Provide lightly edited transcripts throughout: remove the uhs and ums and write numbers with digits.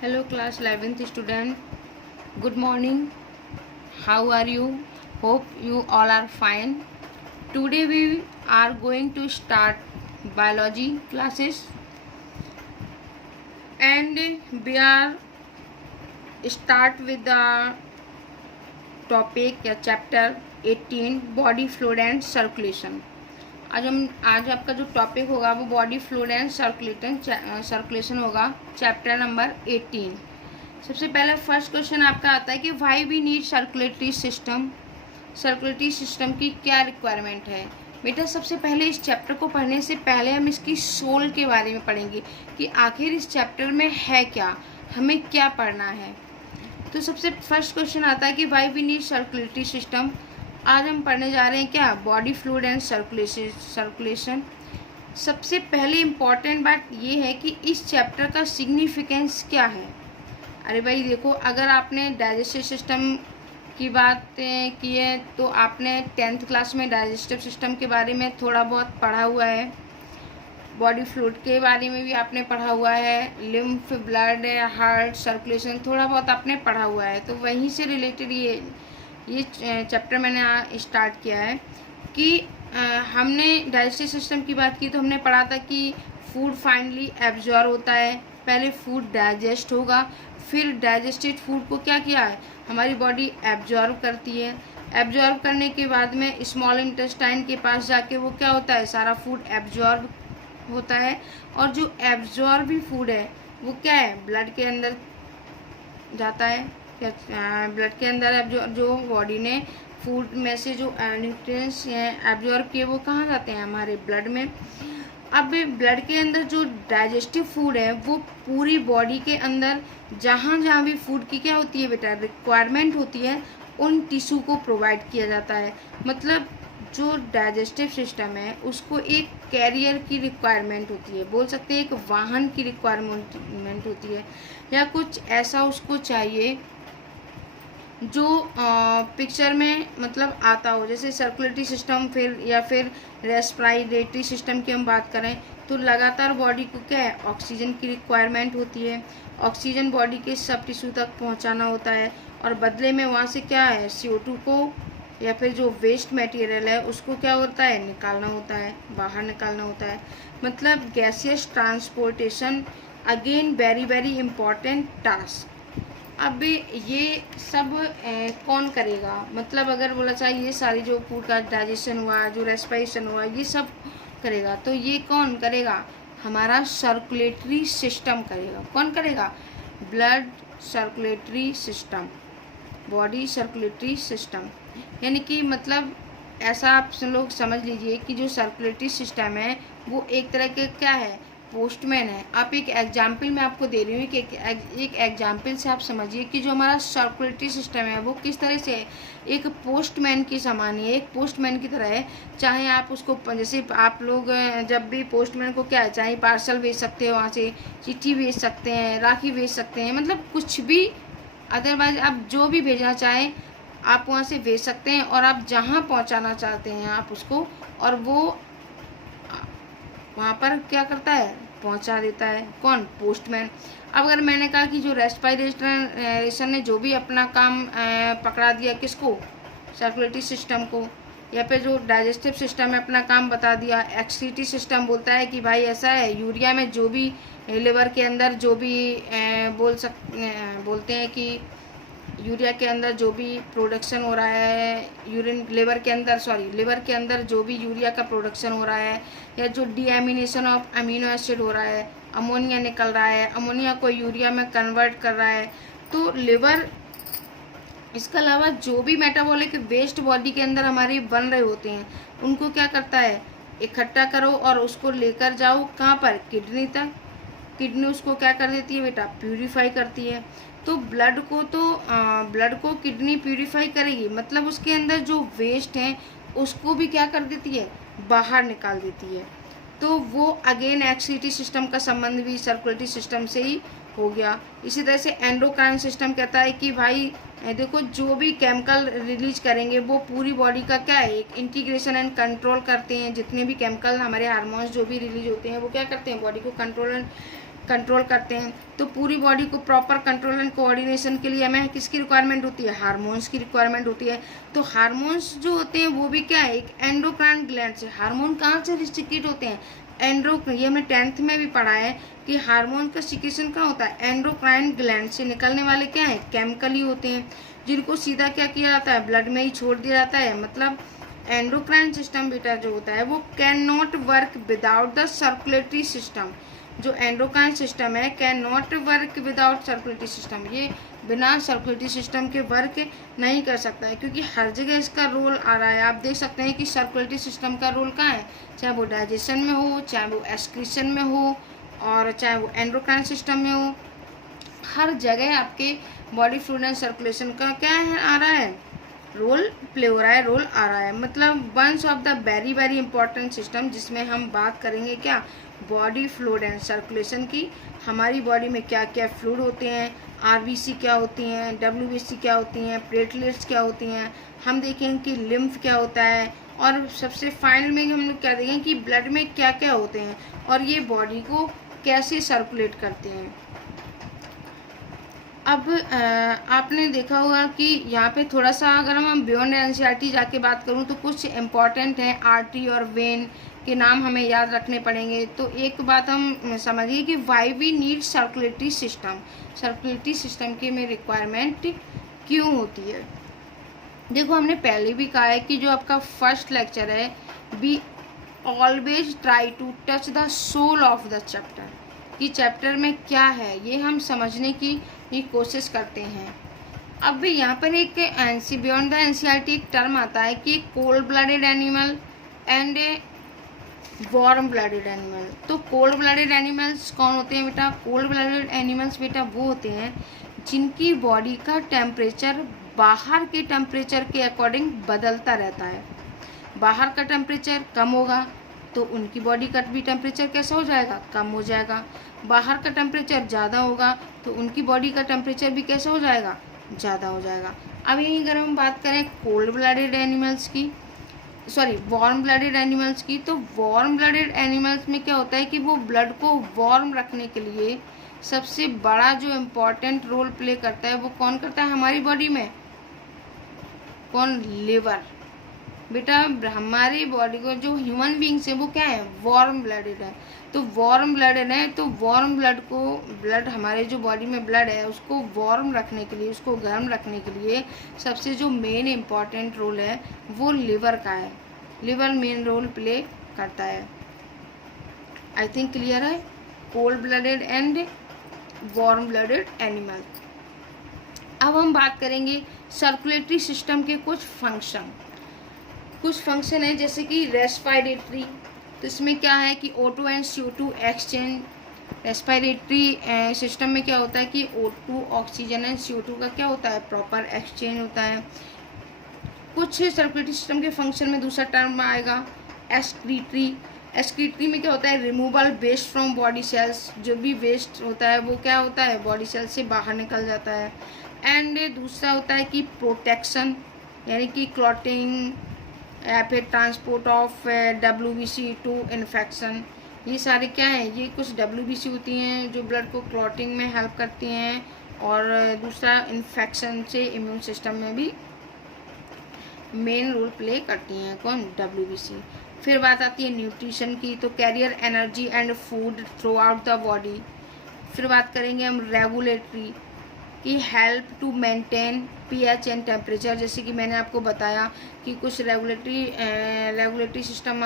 Hello class 11th student. Good morning. How are you? Hope you all are fine. Today we are going to start biology classes and we are start with the topic या chapter 18 body fluid and circulation. आज आपका जो topic होगा वो body fluid and circulation होगा, chapter number 18। सबसे पहले first question आपका आता है कि why we need circulatory system. Circulatory system की क्या रिक्वायरमेंट है। बेटा सबसे पहले इस चैप्टर को पढ़ने से पहले हम इसकी सोल के बारे में पढ़ेंगे कि आखिर इस चैप्टर में है क्या, हमें क्या पढ़ना है। तो सबसे फर्स्ट क्वेश्चन आता है कि why we need circulatory system. आज हम पढ़ने जा रहे हैं क्या, बॉडी फ्लूइड एंड सर्कुलेशन। सबसे पहले इम्पॉर्टेंट बात ये है कि इस चैप्टर का सिग्निफिकेंस क्या है। अरे भाई देखो, अगर आपने डाइजेस्टिव सिस्टम की बात की है तो आपने 10th क्लास में डाइजेस्टिव सिस्टम के बारे में थोड़ा बहुत पढ़ा हुआ है, बॉडी फ्लूइड के बारे में भी आपने पढ़ा हुआ है, लिम्फ, ब्लड, हार्ट, सर्कुलेशन थोड़ा बहुत आपने पढ़ा हुआ है। तो वहीं से रिलेटेड ये चैप्टर मैंने स्टार्ट किया है कि हमने डाइजेस्टिव सिस्टम की बात की तो हमने पढ़ा था कि फूड फाइनली एब्जॉर्ब होता है। पहले फूड डाइजेस्ट होगा, फिर डाइजेस्टेड फूड को क्या किया है हमारी बॉडी एब्जॉर्ब करती है। एब्जॉर्ब करने के बाद में स्मॉल इंटेस्टाइन के पास जाके वो क्या होता है, सारा फूड एब्जॉर्ब होता है। और जो एब्जॉर्ब फूड है वो क्या है, ब्लड के अंदर जाता है। ब्लड के अंदर जो बॉडी ने फूड में से जो न्यूट्रिएंट्स एब्जॉर्ब किए वो कहाँ जाते हैं, हमारे ब्लड में। अब ब्लड के अंदर जो डाइजेस्टिव फूड है वो पूरी बॉडी के अंदर जहाँ जहाँ भी फूड की क्या होती है बेटा, रिक्वायरमेंट होती है, उन टिश्यू को प्रोवाइड किया जाता है। मतलब जो डाइजेस्टिव सिस्टम है उसको एक कैरियर की रिक्वायरमेंट होती है, बोल सकते हैं एक वाहन की रिक्वायरमेंट होती है, या कुछ ऐसा उसको चाहिए जो पिक्चर में मतलब आता हो। जैसे सर्कुलेटरी सिस्टम फिर या फिर रेस्पिरेटरी सिस्टम की हम बात करें तो लगातार बॉडी को क्या है, ऑक्सीजन की रिक्वायरमेंट होती है। ऑक्सीजन बॉडी के सब टिश्यू तक पहुंचाना होता है और बदले में वहाँ से क्या है, CO2 को या फिर जो वेस्ट मटेरियल है उसको क्या होता है, निकालना होता है, बाहर निकालना होता है। मतलब gaseous transportation again very very important task. अब ये सब कौन करेगा, मतलब अगर बोला जाए ये सारी जो फूड का डाइजेशन हुआ, जो रेस्पिरेशन हुआ, ये सब करेगा, तो ये कौन करेगा, हमारा सर्कुलेटरी सिस्टम करेगा। कौन करेगा, blood circulatory system, body circulatory system. यानी कि मतलब ऐसा आप लोग समझ लीजिए कि जो सर्कुलेटरी सिस्टम है वो एक तरह के क्या है, पोस्टमैन है। आप एक एग्जाम्पल मैं आपको दे रही हूँ कि एक एग्जाम्पल से आप समझिए कि जो हमारा सर्कुलेटरी सिस्टम है वो किस तरह से है, एक पोस्टमैन की समान है, एक पोस्टमैन की तरह है। चाहे आप उसको जैसे आप लोग जब भी पोस्टमैन को क्या है, चाहे पार्सल भेज सकते हो, वहाँ से चिट्ठी भेज सकते हैं, राखी भेज सकते हैं, मतलब कुछ भी अदरवाइज आप जो भी भेजना चाहें आप वहाँ से भेज सकते हैं। और आप जहाँ पहुँचाना चाहते हैं आप उसको, और वो वहाँ पर क्या करता है, पहुँचा देता है। कौन, पोस्टमैन। अब अगर मैंने कहा कि जो रेस्पिरेशन ने जो भी अपना काम पकड़ा दिया किसको, सर्कुलेटरी सिस्टम को, या फिर जो डाइजेस्टिव सिस्टम है अपना काम बता दिया। एक्सक्रीटरी सिस्टम बोलता है कि भाई ऐसा है, यूरिया में जो भी लिवर के अंदर जो भी बोलते हैं कि यूरिया के अंदर जो भी प्रोडक्शन हो रहा है, लिवर के अंदर जो भी यूरिया का प्रोडक्शन हो रहा है, या जो डीएमिनेशन ऑफ अमीनो एसिड हो रहा है, अमोनिया निकल रहा है, अमोनिया को यूरिया में कन्वर्ट कर रहा है, तो लिवर इसके अलावा जो भी मेटाबॉलिक वेस्ट बॉडी के अंदर हमारे बन रहे होते हैं उनको क्या करता है, इकट्ठा करो और उसको लेकर जाओ कहाँ पर, किडनी तक। किडनी उसको क्या कर देती है बेटा, प्यूरिफाई करती है। तो ब्लड को किडनी प्यूरिफाई करेगी, मतलब उसके अंदर जो वेस्ट है उसको भी क्या कर देती है, बाहर निकाल देती है। तो वो अगेन एक्सक्रीटरी सिस्टम का संबंध भी सर्कुलेटरी सिस्टम से ही हो गया। इसी तरह से एंडोक्राइन सिस्टम कहता है कि भाई देखो जो भी केमिकल रिलीज करेंगे वो पूरी बॉडी का क्या है, एक इंटीग्रेशन एंड कंट्रोल करते हैं। जितने भी केमिकल हमारे हार्मोन्स जो भी रिलीज होते हैं वो क्या करते हैं, बॉडी को कंट्रोल एंड कंट्रोल करते हैं। तो पूरी बॉडी को प्रॉपर कंट्रोल एंड कोऑर्डिनेशन के लिए हमें किसकी रिक्वायरमेंट होती है, हार्मोन्स की रिक्वायरमेंट होती है। तो हार्मोन्स जो होते हैं वो भी क्या है, एक एंडोक्राइन ग्लैंड से। हार्मोन कहाँ से रिस्ट्रिक्टेड होते हैं, ये हमने 10th में भी पढ़ा है कि हार्मोन का सिक्रेशन कहाँ होता है, एंडोक्राइन ग्लैंड से निकलने वाले क्या है, केमिकल ही होते हैं, जिनको सीधा क्या किया जाता है, ब्लड में ही छोड़ दिया जाता है। मतलब एंडोक्राइन सिस्टम बेटा जो होता है वो can not work without the circulatory system. जो एंडोक्राइन सिस्टम है can not work without circulatory system, ये बिना सर्कुलेटरी सिस्टम के वर्क नहीं कर सकता है, क्योंकि हर जगह इसका रोल आ रहा है। आप देख सकते हैं कि सर्कुलेटरी सिस्टम का रोल कहाँ है, चाहे वो डाइजेशन में हो, चाहे वो एक्सक्रीशन में हो, और चाहे वो एंडोक्राइन सिस्टम में हो, हर जगह आपके बॉडी फ्लूइड एंड सर्कुलेशन का क्या है आ रहा है, रोल प्ले हो रहा है, रोल आ रहा है। मतलब ones of the very very important system, जिसमें हम बात करेंगे क्या, बॉडी फ्लूइड एंड सर्कुलेशन की। हमारी बॉडी में क्या क्या फ्लूइड होते हैं, आरबीसी क्या होती हैं, डब्ल्यूबीसी क्या होती हैं, प्लेटलेट्स क्या होती हैं, हम देखेंगे कि लिम्फ क्या होता है, और सबसे फाइनल में हम लोग क्या देखेंगे कि ब्लड में क्या क्या होते हैं और ये बॉडी को कैसे सर्कुलेट करते हैं। अब आपने देखा होगा कि यहाँ पे थोड़ा सा अगर हम बियॉन्ड एनसीईआरटी जाके बात करूँ तो कुछ इम्पॉर्टेंट हैं, आर्टरी और वेन के नाम हमें याद रखने पड़ेंगे। तो एक बात हम समझिए कि why we need circulatory system, circulatory system की में रिक्वायरमेंट क्यों होती है। देखो हमने पहले भी कहा है कि जो आपका फर्स्ट लेक्चर है, we always try to touch the soul of the chapter, कि चैप्टर में क्या है ये हम समझने की कोशिश करते हैं। अब भी यहाँ पर एक बियॉन्ड द एनसीईआरटी एक टर्म आता है कि cold blooded animal and warm blooded animal. तो कोल्ड ब्लडेड एनिमल्स कौन होते हैं बेटा, कोल्ड ब्लडेड एनिमल्स बेटा वो होते हैं जिनकी बॉडी का टेम्परेचर बाहर के टेम्परेचर के अकॉर्डिंग बदलता रहता है। बाहर का टेम्परेचर कम होगा तो उनकी बॉडी का भी टेम्परेचर कैसा हो जाएगा, कम हो जाएगा। बाहर का टेम्परेचर ज़्यादा होगा तो उनकी बॉडी का टेम्परेचर भी कैसा हो जाएगा, ज़्यादा हो जाएगा। अब यहीं अगर हम बात करें कोल्ड ब्लडेड एनिमल्स की, वार्म ब्लडेड एनिमल्स की, तो वार्म ब्लडेड एनिमल्स में क्या होता है कि वो ब्लड को वार्म रखने के लिए सबसे बड़ा जो इम्पोर्टेंट रोल प्ले करता है वो कौन करता है हमारी बॉडी में, कौन, लिवर। बेटा हमारी बॉडी को जो ह्यूमन बींग्स है वो क्या है, वार्म ब्लडेड है। तो वार्म ब्लडेड है तो वार्म ब्लड हमारे जो बॉडी में ब्लड है उसको वार्म रखने के लिए, उसको गर्म रखने के लिए सबसे जो मेन इम्पॉर्टेंट रोल है वो लिवर का है। लिवर मेन रोल प्ले करता है। आई थिंक क्लियर है, cold blooded and warm blooded animal. अब हम बात करेंगे सर्कुलेटरी सिस्टम के कुछ फंक्शन है, जैसे कि रेस्पिरेटरी। तो इसमें क्या है कि O2 and CO2 exchange. Respiratory system में क्या होता है कि O2 ऑक्सीजन एंड CO2 का क्या होता है, प्रॉपर एक्सचेंज होता है। कुछ सर्कुलेटरी सिस्टम के फंक्शन में दूसरा टर्म आएगा एक्सक्रीटरी। एक्सक्रीटरी में क्या होता है, removal waste from body cells, जो भी वेस्ट होता है वो क्या होता है, बॉडी सेल से बाहर निकल जाता है। एंड दूसरा होता है कि प्रोटेक्शन, यानी कि क्लॉटिंग या फिर transport of WBC to infection. ये सारे क्या हैं, ये कुछ WBC होती हैं जो ब्लड को क्लॉटिंग में हेल्प करती हैं, और दूसरा इन्फेक्शन से इम्यून सिस्टम में भी मेन रोल प्ले करती हैं, कौन, WBC। फिर बात आती है न्यूट्रिशन की, तो carrier energy and food throughout the body. फिर बात करेंगे हम रेगुलेटरी की, help to maintain pH and temperature. जैसे कि मैंने आपको बताया कि कुछ रेगुलेटरी सिस्टम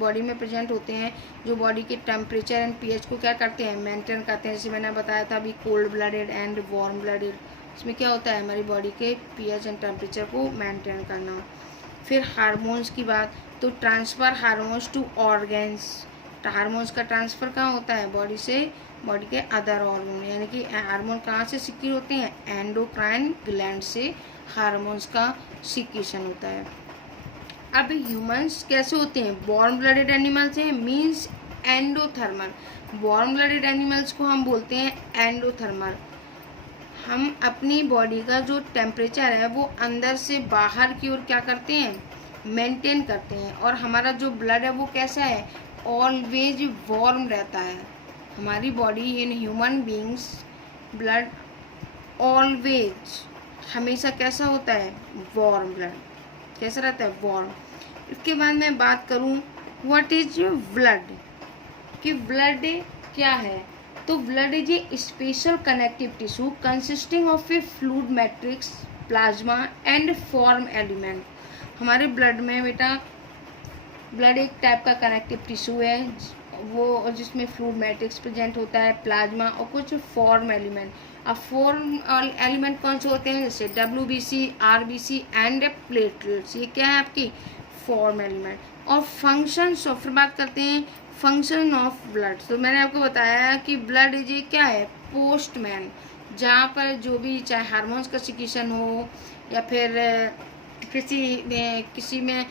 बॉडी में प्रेजेंट होते हैं जो बॉडी के टेम्परेचर एंड pH को क्या करते हैं, मेंटेन करते हैं। जैसे मैंने बताया था अभी cold blooded and warm blooded, इसमें क्या होता है, हमारी बॉडी के pH एंड टेम्परेचर को मेंटेन करना। फिर हार्मोन्स की बात, तो transfer hormones to organs. Hormones का ट्रांसफ़र कहाँ होता है, बॉडी से बॉडी के अदर ऑर्गन, यानी कि हार्मोन कहाँ से सिक्रीट होते हैं, एंडोक्राइन ग्लैंड से हार्मोन्स का सिक्रीशन होता है। अब ह्यूमंस कैसे होते हैं, वार्म ब्लडेड एनिमल्स हैं, मीन्स एंडोथर्मल। वार्म ब्लडेड एनिमल्स को हम बोलते हैं एंडोथर्मल। हम अपनी बॉडी का जो टेम्परेचर है वो अंदर से बाहर की ओर क्या करते हैं, मेंटेन करते हैं। और हमारा जो ब्लड है वो कैसा है, ऑलवेज वार्म रहता है, हमारी body in human beings blood always हमेशा कैसा होता है, वार्म ब्लड, कैसा रहता है, वार्म। इसके बाद मैं बात करूं व्हाट इज ब्लड, कि ब्लड क्या है। तो blood is a special connective tissue consisting of A fluid matrix plasma and form element. हमारे ब्लड में बेटा ब्लड एक टाइप का कनेक्टिव टिश्यू है वो जिसमें फ्लूइड मैट्रिक्स प्रेजेंट होता है, प्लाज्मा और कुछ फॉर्म एलिमेंट। अब फॉर्म एलिमेंट कौन से होते हैं, जैसे WBC, RBC एंड प्लेटलेट्स, ये क्या है आपकी फॉर्म एलिमेंट। और फंक्शंस, और फिर बात करते हैं फंक्शन ऑफ ब्लड। तो मैंने आपको बताया कि ब्लड ये क्या है, पोस्टमैन, जहाँ पर जो भी चाहे हार्मोन्स का सिक्रीशन हो या फिर किसी में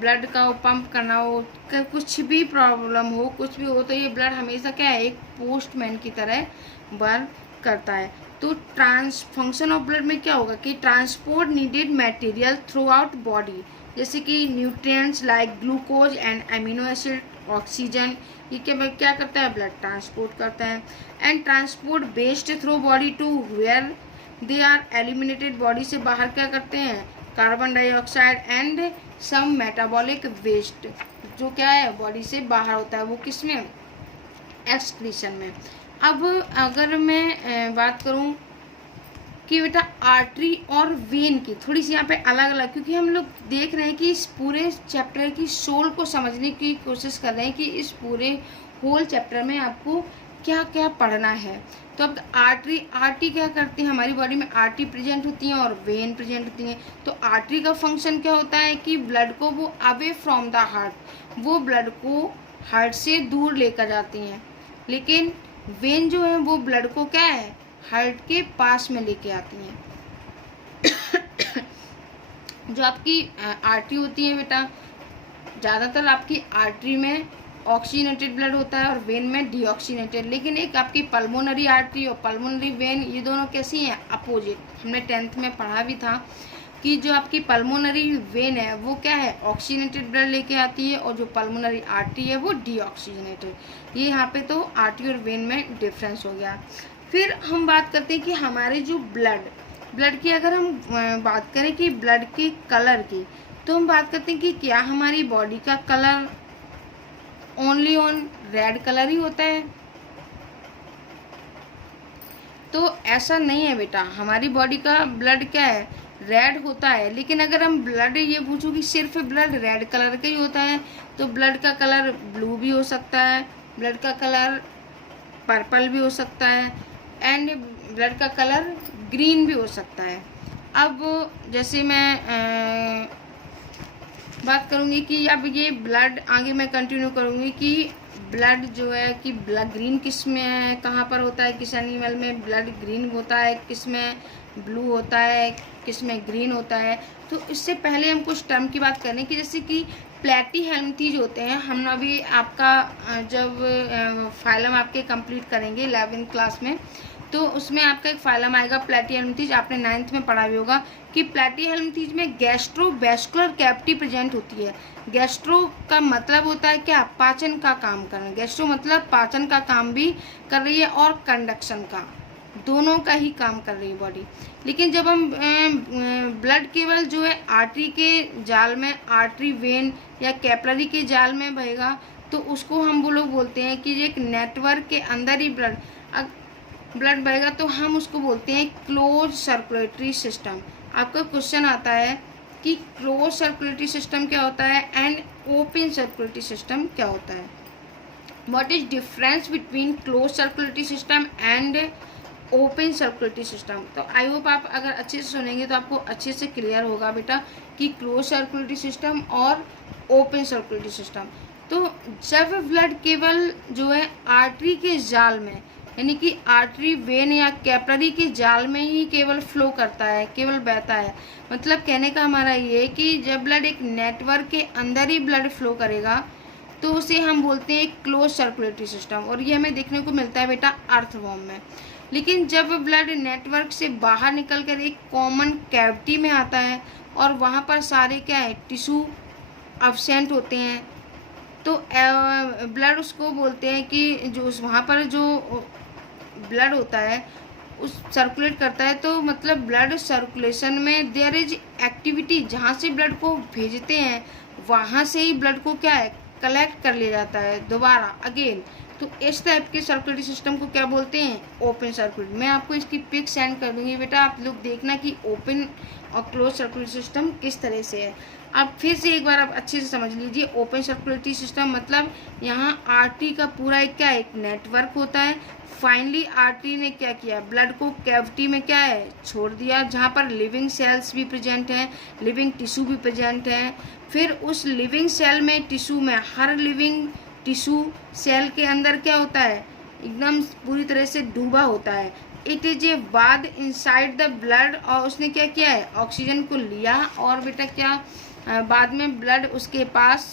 ब्लड का पंप करना हो, कुछ भी प्रॉब्लम हो, कुछ भी हो, तो ये ब्लड हमेशा क्या है, एक पोस्टमैन की तरह वर्क करता है। तो फंक्शन ऑफ ब्लड में क्या होगा कि transport needed material throughout body, जैसे कि nutrients like glucose and amino acid, oxygen, ये क्या करता है, ब्लड ट्रांसपोर्ट करता है। And transport based through body to where they are eliminated, body से बाहर क्या करते हैं, carbon dioxide and some metabolic waste, जो क्या है बॉडी से बाहर होता है, वो किस में, एक्सक्रीशन में। अब अगर मैं बात करूं कि बेटा आर्टरी और वेन की थोड़ी सी यहाँ पे अलग अलग, क्योंकि हम लोग देख रहे हैं कि इस पूरे चैप्टर की सोल को समझने की कोशिश कर रहे हैं कि इस पूरे होल चैप्टर में आपको क्या क्या पढ़ना है। तो अब आर्टरी क्या करती है, हमारी बॉडी में आर्टरी प्रेजेंट होती हैं और वेन प्रेजेंट होती हैं। तो आर्टरी का फंक्शन क्या होता है कि ब्लड को वो अवे फ्रॉम द हार्ट, वो ब्लड को हार्ट से दूर लेकर जाती हैं। लेकिन वेन जो है वो ब्लड को क्या है, हार्ट के पास में लेके आती हैं। जो आपकी आर्टरी होती है बेटा, ज़्यादातर आपकी आर्टरी में ऑक्सीजनेटेड ब्लड होता है और वेन में डीऑक्सीजनेटेड। लेकिन एक आपकी पल्मोनरी आर्टरी और पल्मोनरी वेन, ये दोनों कैसी हैं, अपोजिट। हमने 10th में पढ़ा भी था कि जो आपकी पल्मोनरी वेन है वो क्या है, ऑक्सीजनेटेड ब्लड लेके आती है, और जो पल्मोनरी आर्टरी है वो डीऑक्सीजनेटेड। ये यहाँ पे तो आर्टरी और वेन में डिफरेंस हो गया। फिर हम बात करते हैं कि हमारे जो ब्लड की अगर हम बात करें कि ब्लड के कलर की, तो हम बात करते हैं कि क्या हमारी बॉडी का colour only on red colour ही होता है। तो ऐसा नहीं है बेटा, हमारी बॉडी का ब्लड क्या है, रेड होता है। लेकिन अगर हम ब्लड ये पूछो कि सिर्फ ब्लड रेड कलर का ही होता है, तो ब्लड का कलर ब्लू भी हो सकता है, ब्लड का कलर पर्पल भी हो सकता है, एंड ब्लड का कलर ग्रीन भी हो सकता है। अब जैसे मैं बात करूँगी कि अब ये ब्लड आगे मैं कंटिन्यू करूँगी कि ब्लड जो है कि ब्लड ग्रीन किस में है, कहाँ पर होता है, किस एनिमल में ब्लड ग्रीन होता है, किस में ब्लू होता है, किस में ग्रीन होता है। तो इससे पहले हम कुछ टर्म की बात करें कि जैसे कि प्लेटीहेल्मिंथीज होते हैं। हम अभी आपका जब फाइलम आपके कंप्लीट करेंगे 11th क्लास में, तो उसमें आपका एक फाइलम आएगा प्लेटीहेल्मिंथीज। आपने 9th में पढ़ा भी होगा कि प्लेटीहेल्मिंथीज में गैस्ट्रोवैस्कुलर कैविटी प्रेजेंट होती है। गैस्ट्रो का मतलब होता है क्या, पाचन का काम करना। गैस्ट्रो मतलब पाचन का काम भी कर रही है और कंडक्शन का, दोनों का ही काम कर रही है बॉडी। लेकिन जब हम ब्लड केवल जो है आर्टरी के जाल में, आर्टरी वेन या कैपिलरी के जाल में बहेगा, तो उसको हम वो लोग बोलते हैं कि एक नेटवर्क के अंदर ही ब्लड बहेगा, तो हम उसको बोलते हैं क्लोज सर्कुलेटरी सिस्टम। आपका क्वेश्चन आता है कि क्लोज सर्कुलेटरी सिस्टम क्या होता है एंड ओपन सर्कुलेटरी सिस्टम क्या होता है। What is difference between close circulatory system and open circulatory system. तो आई होप आप अगर अच्छे से सुनेंगे तो आपको अच्छे से क्लियर होगा बेटा कि क्लोज सर्कुलेटरी सिस्टम और ओपन सर्कुलेटरी सिस्टम। तो जब ब्लड केवल जो है आर्टरी के जाल में, यानी कि आर्टरी वेन या कैपिलरी के जाल में ही केवल फ्लो करता है, केवल बहता है, मतलब कहने का हमारा ये है कि जब ब्लड एक नेटवर्क के अंदर ही ब्लड फ्लो करेगा तो उसे हम बोलते हैं क्लोज सर्कुलेटरी सिस्टम। और ये हमें देखने को मिलता है बेटा अर्थवॉर्म में। लेकिन जब ब्लड नेटवर्क से बाहर निकल कर एक कॉमन कैविटी में आता है और वहाँ पर सारे क्या है, टिश्यू अब्सेंट होते हैं, तो ब्लड उसको बोलते हैं कि जो वहाँ पर जो ब्लड होता है उस सर्कुलेट करता है, तो मतलब ब्लड सर्कुलेशन में देयर इज एक्टिविटी, जहाँ से ब्लड को भेजते हैं वहाँ से ही ब्लड को क्या है कलेक्ट कर लिया जाता है दोबारा अगेन। तो इस टाइप के सर्कुलेटरी सिस्टम को क्या बोलते हैं, ओपन सर्कुलेट। मैं आपको इसकी पिक सेंड कर दूंगी बेटा, आप लोग देखना कि ओपन और क्लोज सर्कुलेटरी सिस्टम किस तरह से है। अब फिर से एक बार आप अच्छे से समझ लीजिए, ओपन सर्कुलेटरी सिस्टम मतलब यहाँ आर्टरी का पूरा एक क्या एक नेटवर्क होता है। फाइनली आर्टरी ने क्या किया, ब्लड को कैविटी में क्या है छोड़ दिया, जहाँ पर लिविंग सेल्स भी प्रेजेंट हैं, लिविंग टिश्यू भी प्रेजेंट हैं। फिर उस लिविंग सेल में टिश्यू में हर लिविंग टिश्यू सेल के अंदर क्या होता है एकदम पूरी तरह से डूबा होता है। इट इज ए बाद इनसाइड द ब्लड, और उसने क्या किया है ऑक्सीजन को लिया और बेटा क्या बाद में ब्लड उसके पास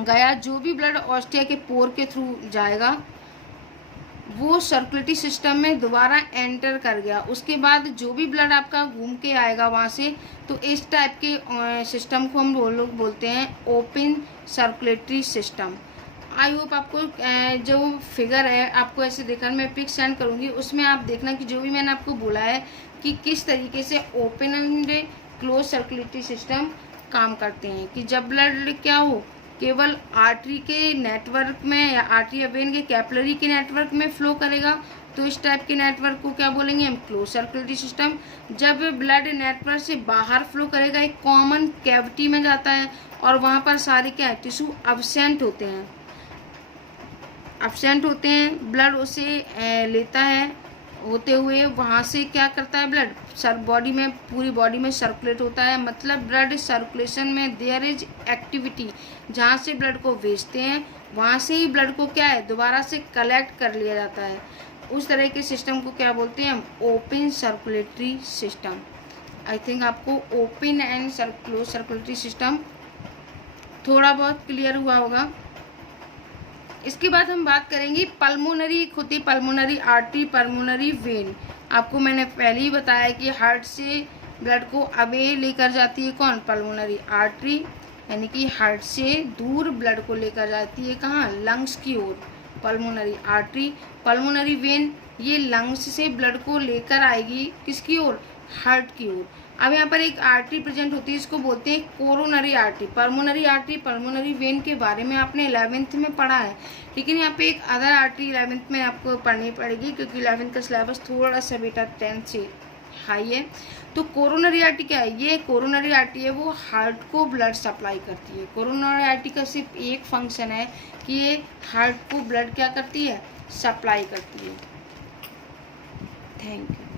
गया। जो भी ब्लड ऑस्टिया के पोर के थ्रू जाएगा वो सर्कुलेटरी सिस्टम में दोबारा एंटर कर गया। उसके बाद जो भी ब्लड आपका घूम के आएगा वहाँ से, तो इस टाइप के सिस्टम को हम लोग बोलते हैं open circulatory system. I hope आपको जो फिगर है आपको ऐसे देखकर मैं पिक सेंड करूँगी, उसमें आप देखना कि जो भी मैंने आपको बोला है कि किस तरीके से open and close circulatory system काम करते हैं। कि जब ब्लड क्या हो केवल आर्टरी के नेटवर्क में या आर्टरी वेन के कैपिलरी के नेटवर्क में फ्लो करेगा, तो इस टाइप के नेटवर्क को क्या बोलेंगे हम क्लोज सर्कुलेटरी सिस्टम। जब ब्लड नेटवर्क से बाहर फ्लो करेगा एक कॉमन कैविटी में जाता है और वहाँ पर सारे क्या टिश्यू एब्सेंट होते हैं, ब्लड उसे लेता है होते हुए वहाँ से क्या करता है ब्लड बॉडी में पूरी बॉडी में सर्कुलेट होता है। मतलब ब्लड सर्कुलेशन में देयर इज एक्टिविटी, जहाँ से ब्लड को भेजते हैं वहाँ से ही ब्लड को क्या है दोबारा से कलेक्ट कर लिया जाता है। उस तरह के सिस्टम को क्या बोलते हैं हम open circulatory system. I think आपको open and close circulatory system थोड़ा बहुत क्लियर हुआ होगा। इसके बाद हम बात करेंगे पल्मोनरी, खुद ही पल्मोनरी आर्टरी, पल्मोनरी वेन। आपको मैंने पहले ही बताया कि हार्ट से ब्लड को अवे लेकर जाती है कौन, पल्मोनरी आर्टरी, यानी कि हार्ट से दूर ब्लड को लेकर जाती है कहाँ, लंग्स की ओर, पल्मोनरी आर्टरी। पल्मोनरी वेन ये लंग्स से ब्लड को लेकर आएगी किसकी ओर, हार्ट की ओर। अब यहाँ पर एक आर्टरी प्रेजेंट होती है, इसको बोलते हैं coronary artery. Pulmonary artery pulmonary vein के बारे में आपने 11th में पढ़ा है, लेकिन यहाँ पे एक अदर आर्टरी 11th में आपको पढ़नी पड़ेगी, क्योंकि 11th का सिलेबस थोड़ा सा बेटा 10th से हाई है। तो कोरोनरी आर्टरी क्या है, ये कोरोनरी आर्टरी है वो हार्ट को ब्लड सप्लाई करती है। कोरोनरी आर्टरी का सिर्फ एक फंक्शन है कि ये हार्ट को ब्लड क्या करती है, सप्लाई करती है। Thank you.